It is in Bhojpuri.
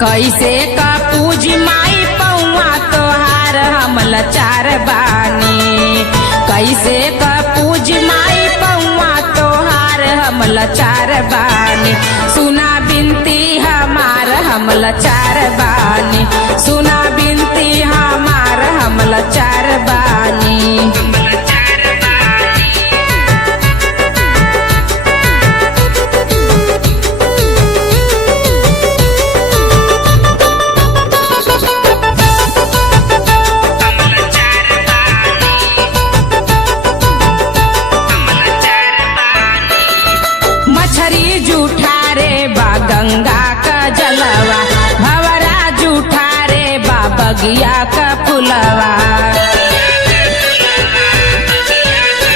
कैसे का पूजी माई पौआ तोहार हम लाचार बानी। कैसे का पूजी माई पौआ तोहार हम लाचार बानी। सुना बिनती हमार हम लाचार बानी। सुना बिनती हमार हम लाचार बानी।